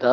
دا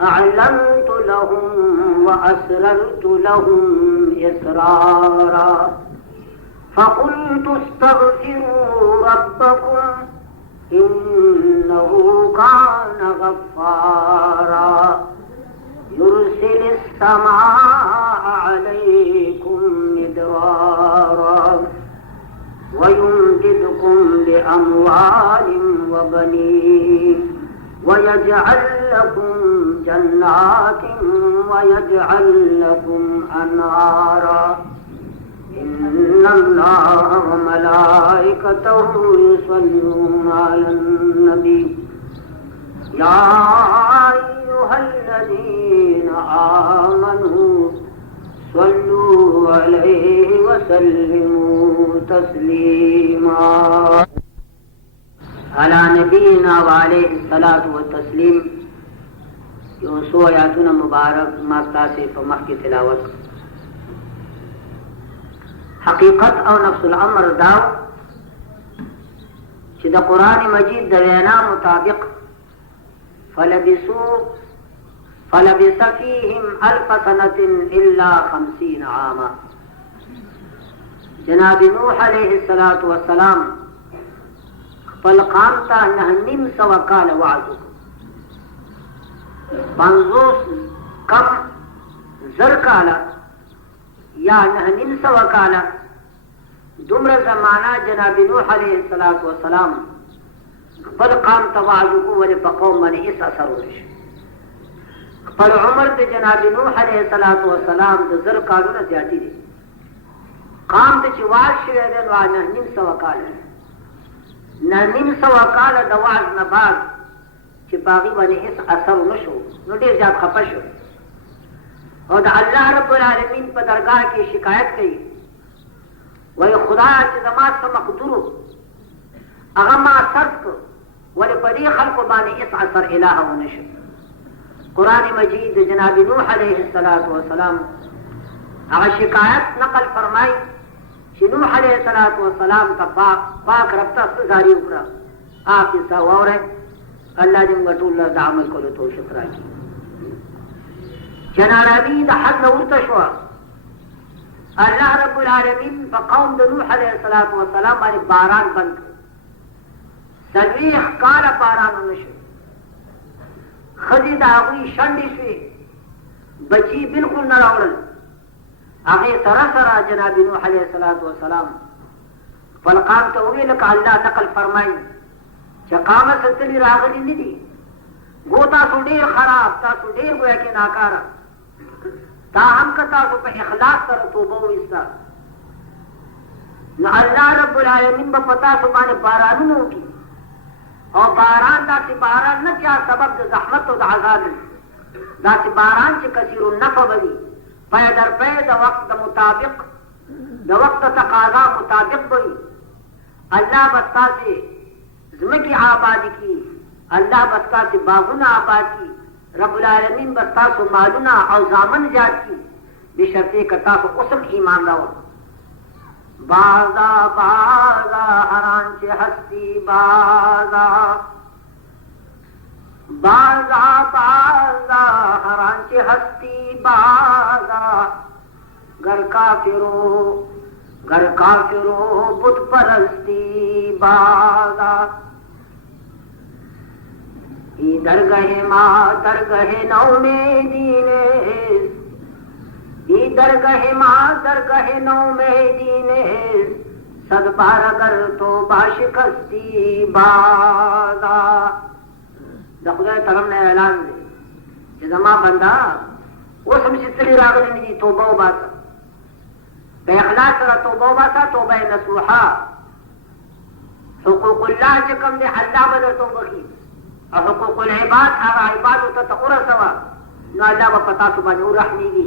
أعلنت لهم وأسررت لهم إسرارا فقلت استغفروا ربكم إنه كان غفارا يرسل السماء عليكم مدرارا ويمددكم بأموال وبنين ويجعل لكم جنات ويجعل لكم أنهارا إن الله وملائكته يصلون على النبي يا أيها الذين آمنوا صلوا عليه وسلموا تسليما على نبينا وعليه الصلاة والتسليم یوسو آیاتنا مبارک ماستا سے فمخ کی تلاوت حقیقت او نفس الامر داو چې د قرآن مجید د وینا مطابق فلبث فيهم ألف سنة إلا 50 عاما جناب نوح علیہ الصلاة والسلام خپل قام ته 9.5 کاله وعظ وکړ. 50 کم زر کاله یا 9.5 کاله دومره زمانہ جناب نوح علیہ السلام خپل قام ته وعظ وکړ ولې په قوم باندې هیڅ اثر ونه شو. خپل عمر د جناب نوح علیہ السلام د زر کالونه زیاتې دي. قام ته چې وعظ شوی دی نو 9.5 کاله 9.5 کاله د وعظ نه بعد چې باغی باندې هیڅ اثر نشو نو ډیر زیات خفه شو او د الله رب العالمین په درگاه کې شکایت کوي وای خدا چې زما څه مقدور هغه ما صرف کو ولې په دې خلکو باندې هیڅ اثر الہ ونشو. قرآن مجید جناب نوح علیہ السلام هغه شکایت نقل فرمای چې نوح علیہ السلام ته پاک رب ته سزاری وکړه آخر سا ووره الله دې موږ ټول د عمل کولو توفیق راکړي. جنابی د حد نه ورته شوه الله رب العالمین په قوم د نوح علیہ السلام باندې باران بند کړ. 40 کاله باران ونه شو. ښځې د هغوی شنډې شوې بچي بلکل نه راوړل. هغې سره جناب نوح علیہ السلام خپل قام ته وویل لکه الله نقل فرمایي چې قامه ستلي راغلي نه دي گو تاسو ډېر خراب تاسو ډېر گویا کې ناکاره تا هم که تاسو په اخلاص سره توبه وویسته نو الله رب العالمین به په تاسو باندې بارانونه وکړي او باران داسې باران نه چې سبب د زحمت او د عذاب داسې باران چې کثیر النفع به وي پی در پی د وقت د مطابق د وقت تقاضا مطابق به وي. الله به ستاسې ځمکې آبادي کړي الله به ستاسې باغونه آباد کړي رب العالمین به ستاسو مالونه او زامن زیات کړي بشرطې که تاسو اوس هم ایمان راوړئ. بازا هر آنچه هستی بازا هر آنچه هستی بازا گر کافرو بت پرستی بازا ای درگاہ ما درگاہ نومیدی نیست ای درگاہ ما درگاہ نومیدی نیست صد بار اگر تو باشکستی بازا. د خدای طرف نه اعلان دی چې زما بنده اوس هم چې ستړي راغلي نه دي توبه وباسه په اخلاص سره توبه وباسه توبه نصوحه. حقوق الله چې کوم دی الله به درته وبخي او حقوق العباد هغه عبادو ته ورسوه نو الله به په تاسو باندې ورحمېږي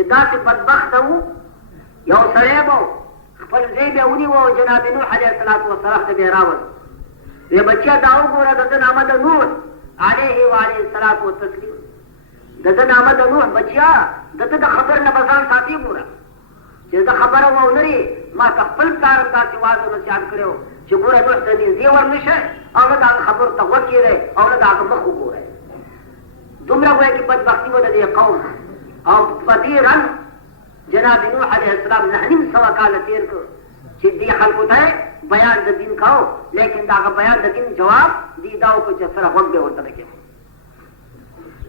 چې داسې بدبخته وو یو سړی به خپل ځای به ونیو او جناب نوح علیه السلام ته به یې راوړ وی بچیا دا وګوره د ده نامه د نوح علیه وعلیه السلام وتسلیم د ده نامه د نوح بچیا د ده د خبر نه به ځان ساتي ګوره چې د خبره واونري ما ته خپل پلار هم داسې واز او نصیحت کړی و چې ګوره نوح ته نږدې ورنشئ او نه د هغه خبرو ته غوږ کېږئ او نه د هغه مخ وګورئ دومره گویا کې بدبختي وه د دې قوم او په دې رنګ جناب نوح علیه السلام 9.5 کاله تېر کړ چې دې خلکو ته بیان د دین کاو لیکن دا هغه بیان د دین جواب دی دا وکړو چې سره غوږ به ورته نه کېږي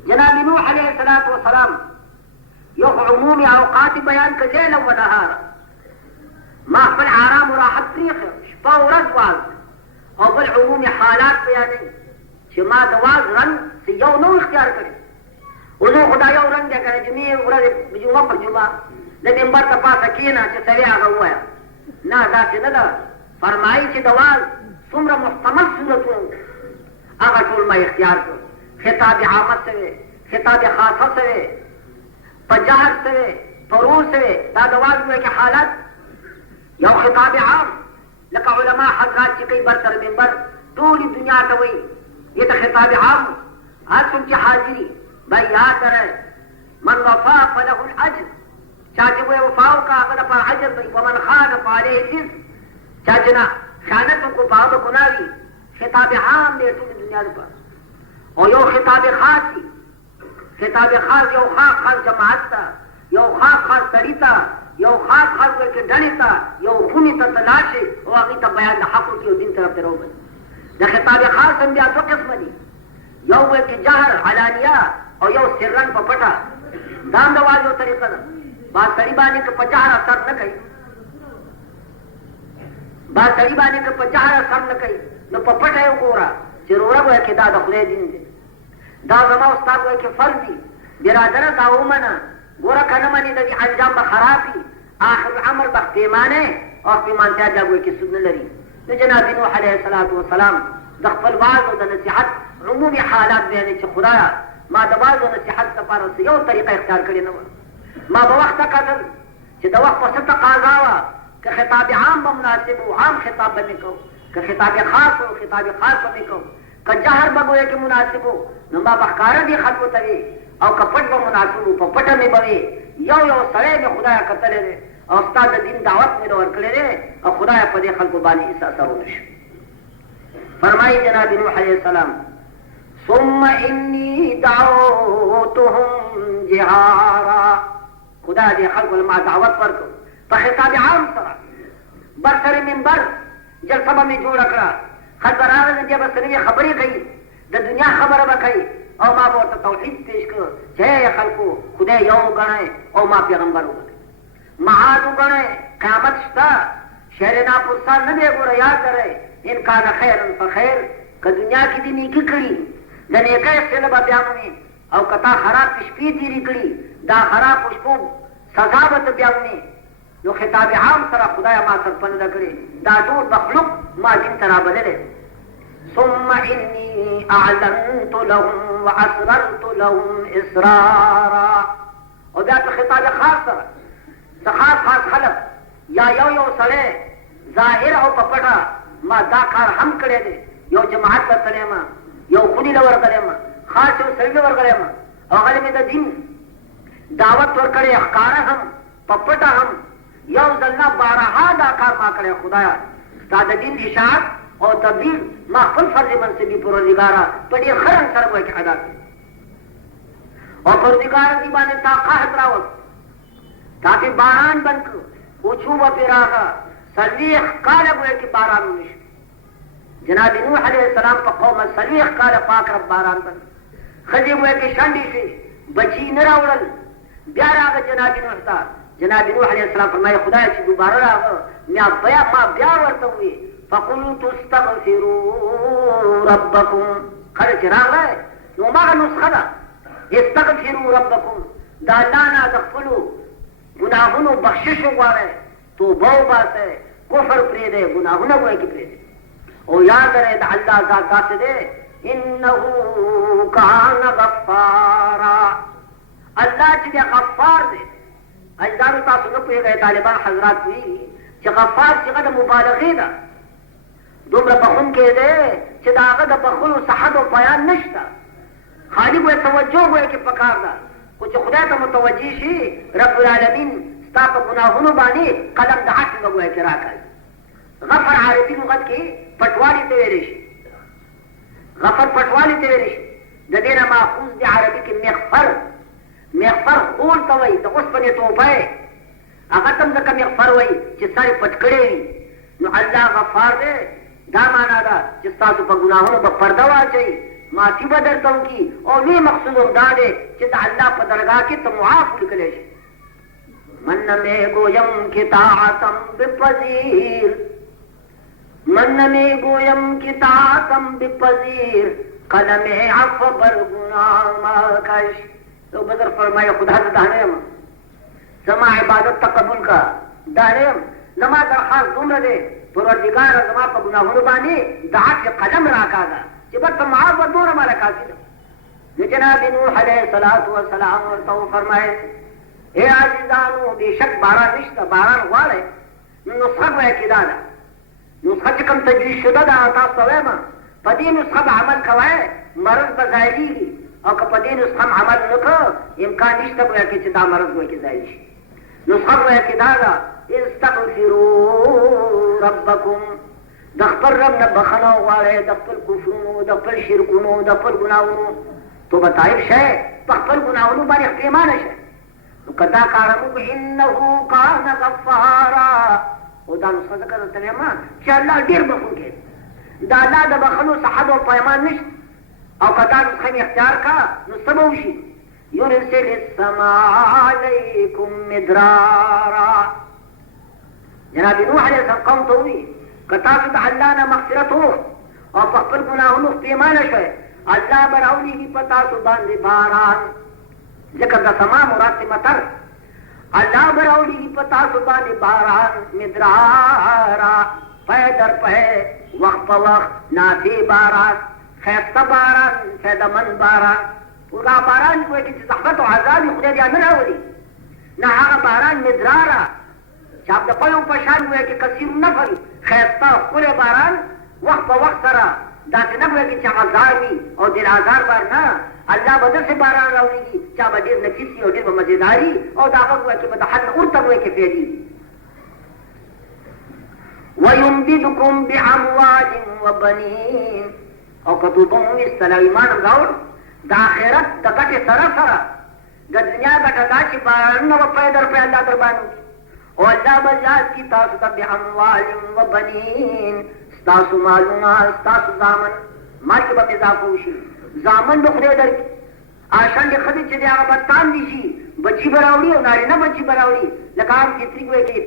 جناب نوح علیه السلام یو عمومي اوقات بیان کړ لیلا و نهارا ما خپل آرام و راحت پرېښی شپه او ورځ واز او بل عمومي حالات بیانوي چې ما د واز رنګ یو نو اختیار کړی اوس خو دا یو رنګ دی که نه جمعې ورځې جمعه پر جمعه د ممبر ته پاسه کښېنه چې سړی هغه ووایه نه داسې نه ده فرمایي چې د واز څومره محتمل صورتونه هغه ټول ما اختیار کړ خطاب عامه سوی خطاب خاصه سوی په جهر سوی په رو سوی دا د واز وایي کې حالت یو خطاب عام لکه علما حضرات چې کوي بر تر ممبر ټولې دنیا ته وایي یہ تو خطاب عام آج تم کی حاضری بھائی یاد کرے من وفا فلہ الاجر چاچے وہ وفاؤ کا اگر پر اجر بھائی ومن خان فعلیہ الاسم چاچنا خیانتوں کو پاؤ گناہی خطاب عام دے تو دنیا پر اور یو خطاب خاصی خطاب خاص یو خاص جماعت تا یو خاص سڑی تا یو خاص کے ڈھنی تا یو خونی تا تلاشی اور اگی تا بیان حق کی دین طرف تے رو بنی د خطاب خاص هم بیا دوه قسمه دي یو وایي چې جهر علانیه او یو سرن په پټه دا هم د واز یو طریقه ده بعض سړي باندې که په جهر اثر نه کوي بعض سړي باندې که په جهر اثر نه کوي نو په پټه یې وګوره چې وروره وایي چې دا د خدای دین دی دا زما استاد وایي چې فرض دي برادره دا ومنه ګوره که نه منې د دې انجام به خراب وي آخر عمر به پښیمانه او پښیمانتیا دا وایي چې سود نه لري د جناب نوح علیه السلام د خپل واز او د نصیحت عمومي حالات بیانوي چې خدایا ما د واز او نصیحت لپاره یو طریقه اختیار کړې نه وه ما به وخت ته کتل چې د وخت په څه تقاضا وه که خطاب عام به مناسب و عام خطاب به مې کوو که خطاب خاص و خطاب خاص به مې کوو که جهر به ګویا کې مناسب و نو ما به ښکاره دې خلکو ته وي او که پټ به مناسب و په پټه مې به وي یو سړی مې خدایا کتلی دی او ستا د دین دعوت مې ورکړی دی او خدایا په دې خلکو باندې هېڅ اثر ونه شو فرمایي جناب نوح علیه السلام ثم انی دعوتهم جهارا خدا دې خلکو له ما دعوت ورکړو په خطاب عام سره بر سر منبر جلسه به مې جوړه کړه خلک به راغلل بیا به څه نوې خبرې کوي د دنیا خبره به کوي او ما به ورته توحید پیش کړ چې ای خلکو خدای یو وګڼئ او ما پیغمبر وګڼئ معاد وګڼئ قیامت شته شهر ناپرسان نه دی ګوره یاد لرئ ان کان خیرا فخیر که دنیا کې دې نیکي کړي د نیکۍ صله به بیا مومي او که تا خراب شپې تېرې کړي دا خراب شپو سزا به ته بیا مومي نو خطاب عام سره خدایه ما سرپنده کړې دا ټول مخلوق ما دین ته رابللی ثم انی اعلنت لهم واسررت لهم اسرارا او بیا په خطاب خاص سره خاص خلق یا یو سړی ظاهر او په پټه ما دا کار هم کړی دی یو جماعت ته تللی یم یو خوني له ورغلی یم خاص یو سړي له ورغلی یم او هغه مې د دین دعوت ورکړی ښکاره هم په پټه هم یو ځل نه بارها دا کار ما کړی خدایه ستا د دین اشاعت او تبلیغ ما خپل فرض منصبي پروردګاره په ډېر ښه رنګ سره وایي چې ادا کړي او پروردګاره دې باندې تا قحط راوست تا پې باران بند کړو اوچو به پې راغه 40 کاله گویا کې باران ونه شو جناب نوح علیه السلام په قوم 40 کاله پاک رب باران بند ښځې گویا کې شنډې شوې بچي نه راوړل بیا راغه جناب نوح ته جناب نوح علیه السلام فرمایي خدایه چې دوباره راغه ما بیا ورته وویل فقلت استغفروا ربکم کله چې راغلی نو هماغه نسخه ده استغفروا ربکم د الله نه د خپلو ګناهونو بخشش وغواړئ توبه وباسئ کفر پرېږدئ ګناهونه ګویا کې پرېږدئ او یاد لرئ د الله ذات داسې دی انه کان غفارا الله چې دی غفار دی اجدار تاسو نه پیږي طالبان حضرات وی چې غفار چې د مبالغه ده دومره بخون کې ده چې داغه د بخون صحت او بیان نشته خالی به توجه وای کې پکار ده او چې خدای ته متوجي شي رب العالمین ستا په ګناهونو باندې قلم د عفو وای کې راکړي غفر عربي لغت کې پټوالي ته ویل شي غفر پټوالي ته ویل شي د دې نه ماخوذ دی عربي کې مغفر خول ته وایي د اوسپنې ټوپۍ هغه ته هم ځکه مغفر وایي چې سر یې پټ کړی وي نو الله غفار دی دا معنا ده چې ستاسو په ګناهونو به پرده واچوي معافي به درته وکړي او لوی مقصود هم دا دی چې د الله په درګاه کې ته معاف ولیکلی شي من میں گویم کی طاعتم بپذیر من میں گویم کی طاعتم بپذیر قلم عفو بر گناہ مکش تو بدر فرمائے خدا سے دانیم زما عبادت تقبل کا دانیم زما درخواست دومره دے پروردگار زما په گناهونو باندې د عفو قلم راکاږه چې بس معاف و دوره مالا کافی ده جناب نوح علیہ السلام ورته فرمائے اے عزیزانو بیشک باران نشته باران غواړئ نو نسخه به یې کېدا ده نسخه چې کوم تجویز شده ده تاسو ته وایم په دې نسخه به عمل کوئ مرض به ځایېږي او که په دې نسخه هم عمل نه کړ امکان نشته به چې دا مرض به کې ځایې شي نسخه به یې کېدا ده استغفروا ربکم د خپل رب نه بخښنه وغواړئ د خپل کفرونو د خپل شرکونو د خپل ګناهونو توبه طایب شئ په خپل ګناهونو باندې پښیمانه شئ نو که دا کار وکړو انه کان غفارا او دا نسخه ځکه درته وایم چې الله ډېر بخښونکی دی د الله د بخښلو څه حد او پیمان نشته او که دا نسخه مې اختیار کړه نو څه به وشي یرسل السماء علیکم مدرارا جناب نوح علیه السلام قوم ته ووایي که تاسو د الله نه مغفرت وغوښت او په خپل ګناهونو پښیمانه شئ الله به راولېږي په تاسو باندې باران ذکر دا سما مراد سے مطر اللہ براؤلی کی پتا سبانی باران مدرارا پہ در پہ وقت پہ وقت نافی باران خیستہ باران فیدمن باران پورا باران کوئی کسی زحمت و عذابی خودی دیا نہ ہوئی نہ آگا باران مدرارا چاپ دا پیو پشان ہوئے کہ کثیر نفر خیستہ پورے باران وقت پہ وقت سرا داسې نه وایي چې عذاب وي او دل آزار بار نه الله به داسې باران راولېږي چا به ډېر نفیس وي او ډېر به مزېداري او د هغه وایي چې به د حد نه ورته وایي چې پیلېږي ویمددکم باموال وبنین او که توبه مو ویستله ایمان هم راوړ د آخرت د ګټې سره سره د دنیا ګټه دا چې بارانونه به پی در پی الله در باندې وکړي او الله به زیات کړي تاسو ته باموال وبنین ستاسو مالونه ستاسو زامن مال کې به اضافه وشي زامن به خدای درکړي آشانې ښځې چې دی هغه به تاندې شي بچي به راوړي او نارینه بچي به راوړي لکه عام فطري وایي چې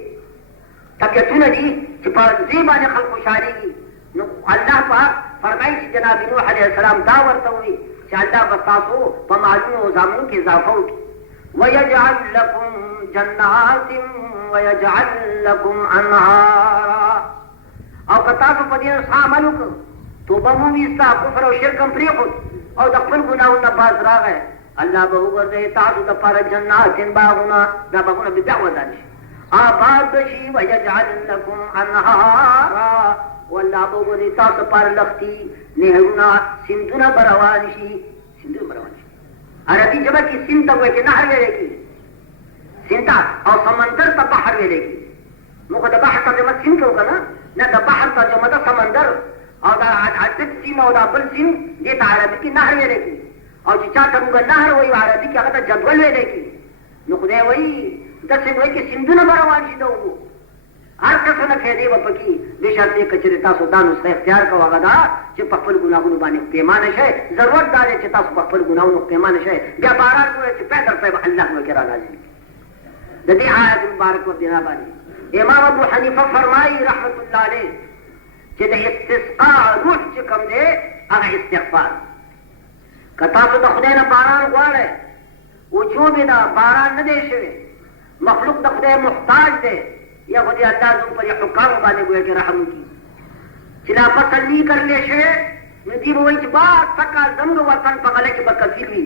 طبیعتونه دي چې په دې باندې خلک خوشحالېږي نو الله پاک فرمایي چې جناب نوح علیه السلام دا ورته وایي چې الله به ستاسو په مالونو او زامنو کې اضافه وکړي ویجعل لکم جنات ویجعل لکم انهارا او که تاسو په دې نسخه عمل وکړو توبه مو ویستا کفر او شرک هم پرېښود او د خپل ګناهونو نه باز راغی الله به وګرځوي تاسو دپاره جناتین باغونه دا باغونه به بیا ودان شي آباد به شي ویجعل لکم انهارا والله به وګرځوي تاسو دپاره لښتي نهرونه سیندونه به روان شي سیندونه به روان شي عربي ژبه کې سیند ته وایي چې نهر ویلی کېږي سیند ته او سمندر ته بحر ویلی کېږي موږ د بحر ترجمه سیند کوو که نه نه د بحر ترجمه ده سمندر او دا عدد سین او دا بل سین دې ته عربي کې نهر ویلی کېږي او چې چا ته موږ نهر وایو عربي کې هغه ته جدول ویلی کېږي نو خدای وایي داسې وایي چې سیندونه به روان شي د اوبو هر قسمه قیدې به پکې بېشرطې که چېرې تاسو دا نسخه اختیار کوو هغه دا چې په خپل ګناهونو باندې پښیمانه شئ ضرورت دا دی چې تاسو په خپل ګناهونو پښیمانه شئ بیا باران ووایي چې پی در پی به الله وکړي راغلي د دې آیت مبارک په بنا باندې امام ابو حنیفه فرمایي رحمت الله علیه چې د استسقا روح چې کوم دی هغه استغفار که تاسو د خدای نه باران غواړئ وجوب ده باران نه دی شوی مخلوق د خدای محتاج دی یا خو دې الله زموږ پر حکامو باندې ګویا کې رحم وکړي چې لا فصل نه کرلی شوی نو دوی به وایي چې بعد سږ کال زموږ وطن په غله کې به کفیل وي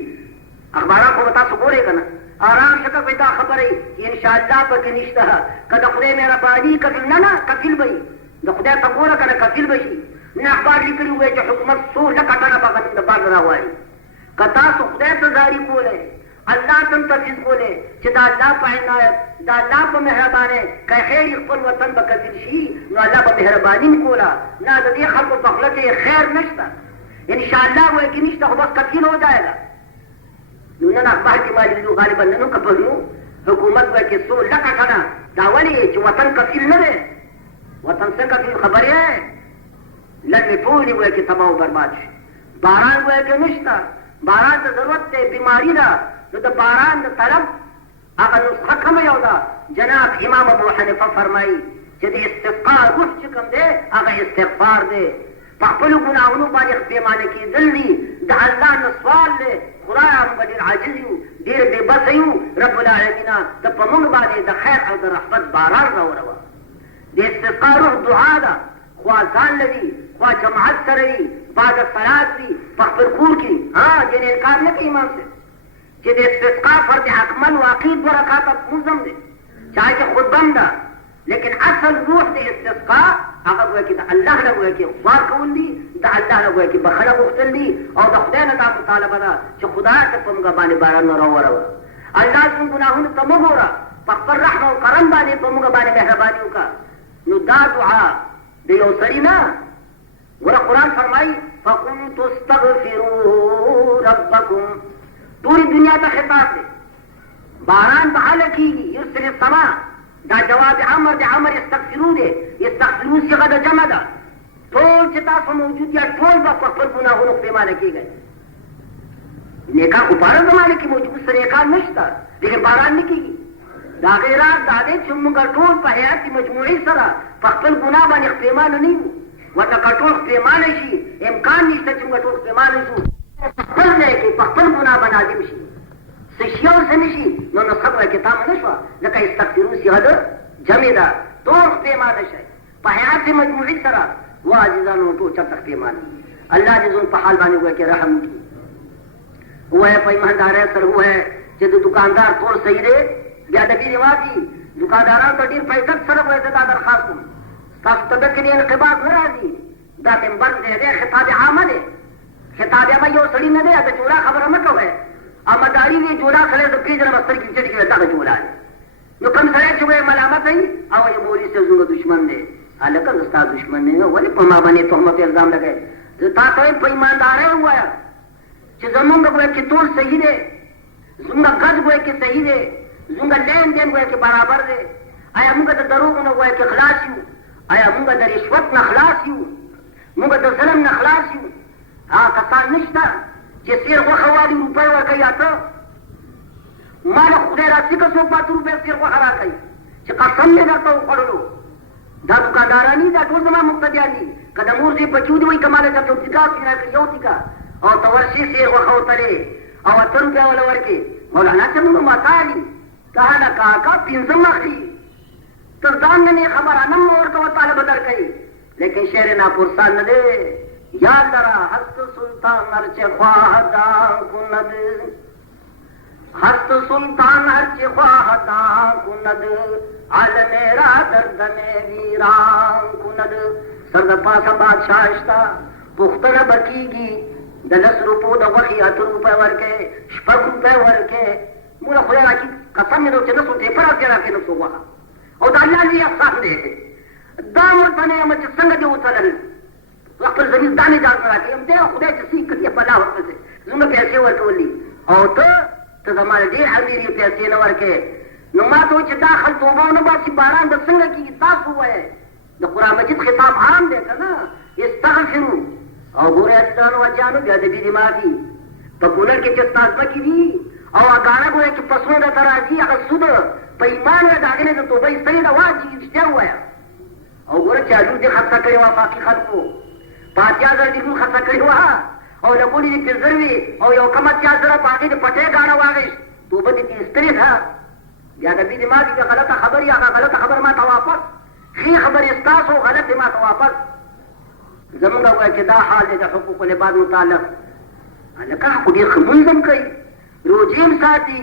اخبارات خو به تاسو ګورئ که نه آرام شکا پیدا خبر ہے انشاءاللہ پکی نشتا کہ دا خدای مہربانی کفل نہ کفل بھئی دا خدای تقورا کنا کفل بھئی نے اخبار لکلی ہوئے کہ حکومت 100 لکھ اٹھانا باقی دا بار بنا ہوا ہے کتا سو خدای تزاری کولے اللہ تم تفیز کولے چھ دا اللہ پا عنایت دا اللہ پا مہربان ہے کہ خیر اقبل وطن با کفل شی نو اللہ پا مہربانی کولا نا دا دی خلق و بخلق خیر نشتا انشاءاللہ وہ ایک نشتا خو بس کفل ہو جائے گا نونن اخبار کی مالی جو غالبا ننو کپرنو حکومت وہ کہ 100 لکھ اٹھانا دا ولی چھ وطن کفل نہ دے وطن سے کفل خبر ہے لن پوری وہ کہ تباہ و برباد باران وہ کہ نشتا باران تو ضرورت ہے بیماری دا تو باران دا طلب اگر نسخہ کم یودا جناب امام ابو حنیفہ فرمائی کہ استغفار روح چکم دے اگر استغفار دے پخپلو گناہونو بانی اختیمانے کی دلی دا اللہ نسوال لے خدایا ہم دیر عاجزیو دیر بے بسیو رب العالمین دا پمونگ بانی دا خیر او دا رحمت باران رو روا دا استغفار روح دعا دا خواہ زان لگی خواہ جماعت سروی بعد صلاة بھی پخپل کور کی ہاں جن انکار نہ کہ امام سے جد استسقا فرد اکمل واقعید برکات موزم دے چاہے کہ خود بندہ لیکن اصل روح دے استسقا اگر وہ کہ اللہ لگو ہے کہ غفار کون دی دا اللہ لگو ہے کہ بخلا گفتن دی اور دا خدا ندا مطالبہ دا چھ خدا تک پمگا بانی باران نہ رو رو اللہ سن گناہون تمہورا پخپل رحمہ و کرم بانی پمگا بانی مہربانیوں کا نو دا دعا دیو سرینا ورہ قرآن فرمائی فَقُلْتُ اسْتَغْفِرُوا رَبَّكُمْ پوری دنیا تا خطاب دے باران بحال کی گی یرسل السما دا جواب عمر دے عمر استغفرو دے استغفرو سی غد جمع دا ٹھول چتا سو موجود یا ٹھول با پر گناہ نقطے پیمانے کی گئے نیکا خبارہ زمانے کی موجود اس سے نیکا نشتا لیکن باران نہیں کی گی دا غیرات دا دے چمگا ٹھول پا حیاتی مجموعی سرا فقبل گناہ بانی اختیمان نہیں ہو ورنہ کٹول اختیمان شی امکان نیشتا چمگا ٹول اختیمان شو فقبل دے کہ فقبل گناہ بنا دیم شی سشیور سے نشی نو نصب ہے کتاب نشوا لکہ استغفرو سی غد جمع دا ٹول اختیمان شای پا حیاتی مجموعی سرا وہ عزیزانو تو چب اختیمان اللہ جزون پا حال بانی ہوئے کہ رحم کی وہ ہے پا ایماندار ہے سر وہ ہے جد دکاندار طور صحیح دے بیا دبی رواجی دکانداران تو دیر پیسک سرک ہوئے تھے دا درخواست کن تاس طبق کے لیے انقباض نہ رازی دا ممبر دے دے خطاب عامہ دے خطاب عامہ یہ سڑی نہ دے اگر جوڑا خبر ہمیں کو ہے آمداری بھی جوڑا کھلے تو پیجر مستر کی چڑی کے تا جوڑا ہے نو کم سڑے چوئے ملامت ہے او یہ بولی سے زنگ دشمن دے حالکہ استاد دشمن نے ولی پما بنے تہمت الزام لگے تا تو ایماندار ہے ہوا ہے کہ زمون کا کوئی کتول صحیح دے زنگا گز کوئی کہ صحیح دے زنگا لین دین کوئی کہ برابر دے آیا مونگا دا دروغ نہ کوئی کہ خلاص یو آیا مونگا دا رشوت نہ خلاص یو مونگا دا ظلم نہ خلاص یو ہاں کسان نشتا چی سیر وخوالی روپے ورکی آتا مالا خودے را سکا سو پات روپے سیر وخرا کئی چی قسم میں درتا ہو پڑھلو دا دکاندارانی دا ٹول زمان مقتدیانی کدمور سے پچود ہوئی کمالا جب جو تکا سینا کہ یو تکا اور تورشی سیر وخو تلے اور اتر روپے والا ورکی مولانا چمونگا مطالی کہا لکا کا پینزم مخی تردان نے خبر انم مورکا و طالب در کئی لیکن شہر ناپرسان نہ دے یاد درا ہست سلطان ارچ خواہ دان کند ہست سلطان ارچ خواہ دان کند آل میرا دردن ویران کند سرد پاسا بادشاہشتا پختن بکی گی دلس روپو دا وخی اتر روپے ورکے شپر روپے ورکے مولا خدا راکی قسم میں دو چنسو تیپر آتی راکی نفسو وہا اور دا اللہ لیا صاحب دے دا مرتنے امچ سنگ دے اتلل وقت پر زمین دانے جان کرا کے ہم دے خدا چسی کتی پلا وقت سے زنگ پیسے ورکولی اور تو زمان دیر حمیری پیسے نور کے نما تو چی داخل توبہ نبا سی باران دا سنگ کی تاس ہوا ہے دا قرآن مجید خطاب عام دے کنا استغفرو اور گورے عزیزانو اجانو بیا دبی دماغی پا کولر کے چستاز بکی دی اور اگانا گویا کہ پسوں دا ترازی اگر سود پا ایمان و داگنے دا توبہ استری دا واجی اشتیا ہوا ہے اور گورے چالو دے خطا کرے وفاقی خلقو پاتیا زر دیگو خطا کرے وہا اور لگولی دی پزروی اور یو کمتیا زر پاکی دی پٹے گانا واغش توبہ دی استری تھا یا نبی دماغی کا غلط خبر یا غلط خبر ما توافق خی خبر استاس ہو غلط ما توافق زمانگا ہوا ہے کہ دا حال دے دا حقوق العباد متعلق لکہ خودی خمنزم کئی روجیم ساتی